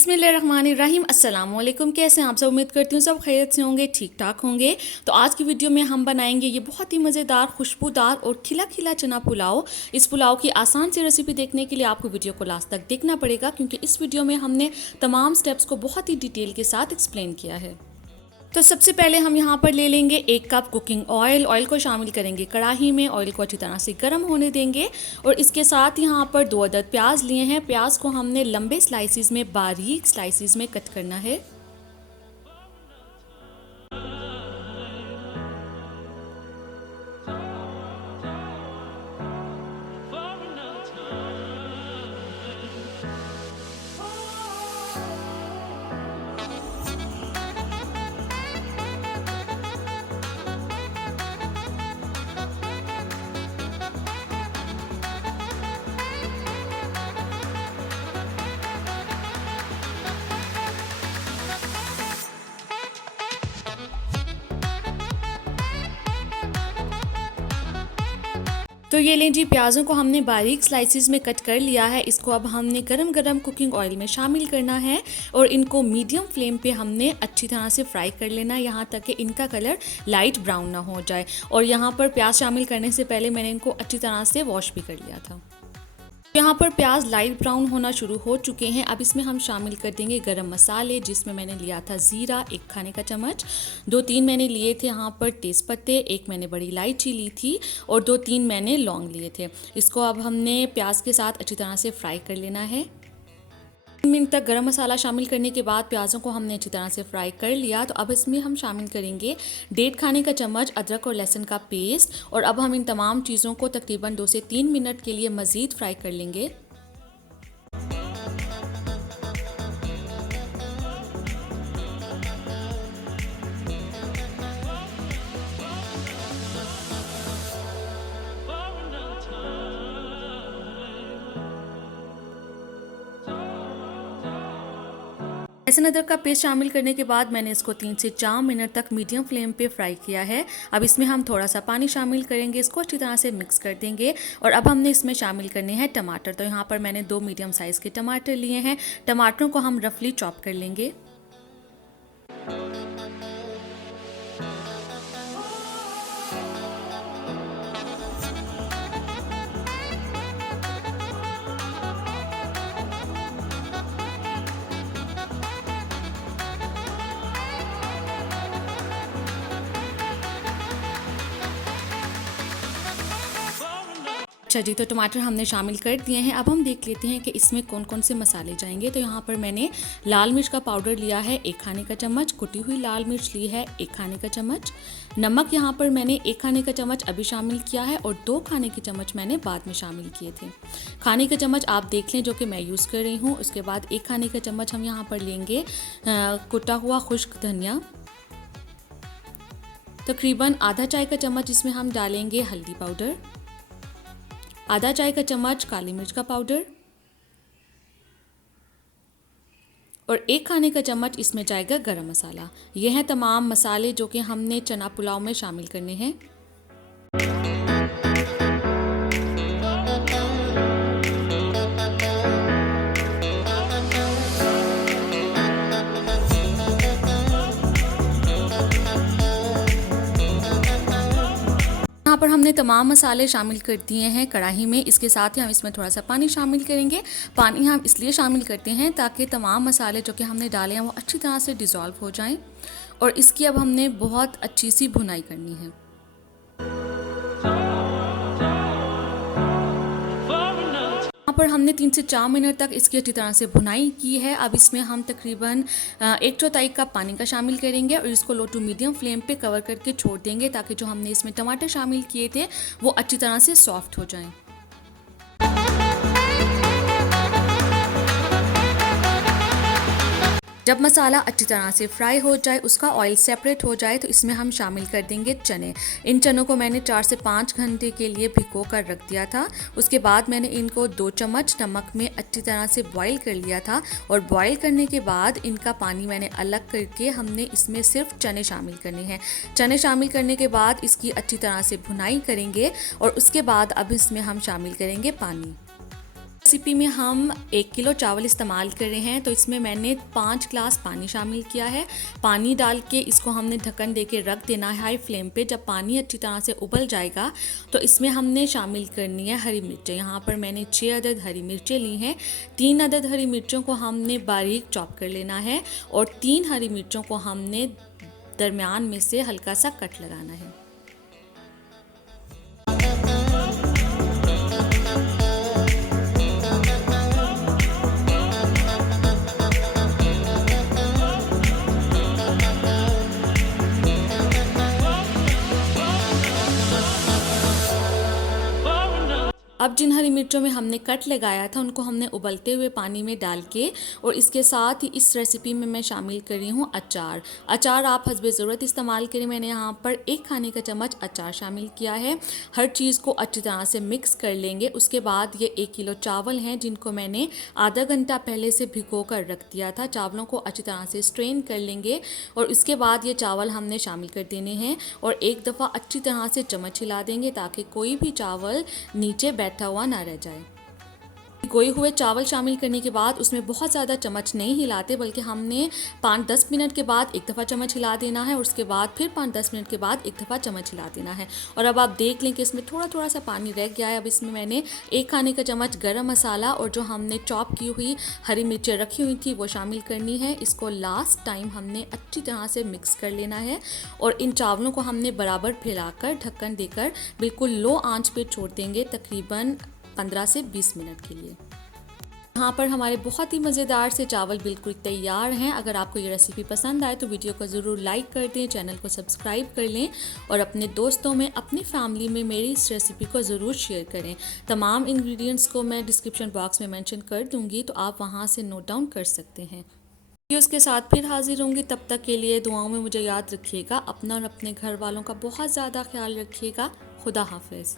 बिस्मिल्लाहिर्रहमानिर्रहीम। अस्सलाम वालेकुम। कैसे हैं आप सब? उम्मीद करती हूँ सब खैरियत से होंगे, ठीक ठाक होंगे। तो आज की वीडियो में हम बनाएंगे ये बहुत ही मज़ेदार, खुशबूदार और खिला खिला चना पुलाव। इस पुलाव की आसान सी रेसिपी देखने के लिए आपको वीडियो को लास्ट तक देखना पड़ेगा, क्योंकि इस वीडियो में हमने तमाम स्टेप्स को बहुत ही डिटेल के साथ एक्सप्लेन किया है। तो सबसे पहले हम यहाँ पर ले लेंगे 1 कप कुकिंग ऑयल। ऑयल को शामिल करेंगे कढ़ाई में। ऑयल को अच्छी तरह से गर्म होने देंगे और इसके साथ यहाँ पर 2 अदद प्याज लिए हैं। प्याज को हमने लंबे स्लाइसिस में, बारीक स्लाइसिस में कट करना है। तो ये लें जी, प्याज़ों को हमने बारीक स्लाइसिस में कट कर लिया है। इसको अब हमने गरम गरम कुकिंग ऑयल में शामिल करना है और इनको मीडियम फ्लेम पे हमने अच्छी तरह से फ्राई कर लेना है, यहाँ तक कि इनका कलर लाइट ब्राउन ना हो जाए। और यहाँ पर प्याज शामिल करने से पहले मैंने इनको अच्छी तरह से वॉश भी कर लिया था। यहाँ पर प्याज लाइट ब्राउन होना शुरू हो चुके हैं। अब इसमें हम शामिल कर देंगे गरम मसाले, जिसमें मैंने लिया था ज़ीरा 1 खाने का चम्मच, 2-3 मैंने लिए थे यहाँ पर तेज़पत्ते, 1 मैंने बड़ी इलायची ली थी और 2-3 मैंने लौंग लिए थे। इसको अब हमने प्याज के साथ अच्छी तरह से फ्राई कर लेना है। 3 मिनट तक गरम मसाला शामिल करने के बाद प्याज़ों को हमने अच्छी तरह से फ्राई कर लिया। तो अब इसमें हम शामिल करेंगे 1.5 खाने का चम्मच अदरक और लहसुन का पेस्ट और अब हम इन तमाम चीज़ों को तकरीबन 2 से 3 मिनट के लिए मज़ीद फ्राई कर लेंगे। लहसुन अदरक का पेस्ट शामिल करने के बाद मैंने इसको 3 से 4 मिनट तक मीडियम फ्लेम पे फ्राई किया है। अब इसमें हम थोड़ा सा पानी शामिल करेंगे, इसको अच्छी तरह से मिक्स कर देंगे और अब हमने इसमें शामिल करने हैं टमाटर। तो यहाँ पर मैंने 2 मीडियम साइज़ के टमाटर लिए हैं। टमाटरों को हम रफली चॉप कर लेंगे। अच्छा जी, तो टमाटर हमने शामिल कर दिए हैं। अब हम देख लेते हैं कि इसमें कौन कौन से मसाले जाएंगे। तो यहाँ पर मैंने लाल मिर्च का पाउडर लिया है 1 खाने का चम्मच, कुटी हुई लाल मिर्च ली है 1 खाने का चम्मच, नमक यहाँ पर मैंने 1 खाने का चम्मच अभी शामिल किया है और 2 खाने के चम्मच मैंने बाद में शामिल किए थे। खाने का चम्मच आप देख लें जो कि मैं यूज़ कर रही हूँ। उसके बाद 1 खाने का चम्मच हम यहाँ पर लेंगे कुटा हुआ खुश्क धनिया। तकरीबन आधा चाय का चम्मच इसमें हम डालेंगे हल्दी पाउडर, आधा चाय का चम्मच काली मिर्च का पाउडर और 1 खाने का चम्मच इसमें जाएगा गरम मसाला। ये हैं तमाम मसाले जो कि हमने चना पुलाव में शामिल करने हैं। यहाँ पर हमने तमाम मसाले शामिल कर दिए हैं कढ़ाई में। इसके साथ ही हम इसमें थोड़ा सा पानी शामिल करेंगे। पानी हम इसलिए शामिल करते हैं ताकि तमाम मसाले जो कि हमने डाले हैं वो अच्छी तरह से डिज़ोल्व हो जाएं और इसकी अब हमने बहुत अच्छी सी भुनाई करनी है। यहाँ पर हमने 3 से 4 मिनट तक इसकी अच्छी तरह से भुनाई की है। अब इसमें हम तकरीबन 1/4 कप पानी का शामिल करेंगे और इसको लो टू मीडियम फ्लेम पे कवर करके छोड़ देंगे ताकि जो हमने इसमें टमाटर शामिल किए थे वो अच्छी तरह से सॉफ्ट हो जाएं। जब मसाला अच्छी तरह से फ्राई हो जाए, उसका ऑयल सेपरेट हो जाए, तो इसमें हम शामिल कर देंगे चने। इन चनों को मैंने 4 से 5 घंटे के लिए भिगो कर रख दिया था। उसके बाद मैंने इनको 2 चम्मच नमक में अच्छी तरह से बॉईल कर लिया था और बॉईल करने के बाद इनका पानी मैंने अलग करके हमने इसमें सिर्फ चने शामिल करने हैं। चने शामिल करने के बाद इसकी अच्छी तरह से भुनाई करेंगे और उसके बाद अब इसमें हम शामिल करेंगे पानी। रेसिपी में हम 1 किलो चावल इस्तेमाल कर रहे हैं, तो इसमें मैंने 5 ग्लास पानी शामिल किया है। पानी डाल के इसको हमने ढक्कन दे के रख देना है हाई फ्लेम पे। जब पानी अच्छी तरह से उबल जाएगा तो इसमें हमने शामिल करनी है हरी मिर्चें। यहाँ पर मैंने 6 अदद हरी मिर्चें ली हैं। 3 अदद हरी मिर्चों को हमने बारीक चॉप कर लेना है और 3 हरी मिर्चों को हमने दरमियान में से हल्का सा कट लगाना है। अब जिन हरी मिर्चों में हमने कट लगाया था उनको हमने उबलते हुए पानी में डाल के और इसके साथ ही इस रेसिपी में मैं शामिल कर रही हूँ अचार। अचार आप हस्बे ज़रूरत इस्तेमाल करें। मैंने यहाँ पर 1 खाने का चम्मच अचार शामिल किया है। हर चीज़ को अच्छी तरह से मिक्स कर लेंगे। उसके बाद ये 1 किलो चावल हैं जिनको मैंने आधा घंटा पहले से भिगो कर रख दिया था। चावलों को अच्छी तरह से स्ट्रेन कर लेंगे और इसके बाद ये चावल हमने शामिल कर देने हैं और एक दफ़ा अच्छी तरह से चम्मच हिला देंगे ताकि कोई भी चावल नीचे बैठा हुआ ना रह जाए। भिगोए हुए चावल शामिल करने के बाद उसमें बहुत ज़्यादा चम्मच नहीं हिलाते, बल्कि हमने 5-10 मिनट के बाद एक दफ़ा चम्मच हिला देना है और उसके बाद फिर 5-10 मिनट के बाद एक दफ़ा चम्मच हिला देना है। और अब आप देख लें कि इसमें थोड़ा थोड़ा सा पानी रह गया है। अब इसमें मैंने 1 खाने का चम्मच गरम मसाला और जो हमने चॉप की हुई हरी मिर्चें रखी हुई थी वो शामिल करनी है। इसको लास्ट टाइम हमने अच्छी तरह से मिक्स कर लेना है और इन चावलों को हमने बराबर फैलाकर ढक्कन देकर बिल्कुल लो आंच पे छोड़ देंगे तकरीबन 15 से 20 मिनट के लिए। यहाँ पर हमारे बहुत ही मज़ेदार से चावल बिल्कुल तैयार हैं। अगर आपको ये रेसिपी पसंद आए तो वीडियो को ज़रूर लाइक कर दें, चैनल को सब्सक्राइब कर लें और अपने दोस्तों में, अपनी फैमिली में मेरी इस रेसिपी को ज़रूर शेयर करें। तमाम इंग्रेडिएंट्स को मैं डिस्क्रिप्शन बॉक्स में मेंशन कर दूँगी, तो आप वहाँ से नोट डाउन कर सकते हैं। वीडियोस के साथ फिर हाजिर होंगी। तब तक के लिए दुआओं में मुझे याद रखिएगा। अपना और अपने घर वालों का बहुत ज़्यादा ख्याल रखिएगा। खुदा हाफिज़।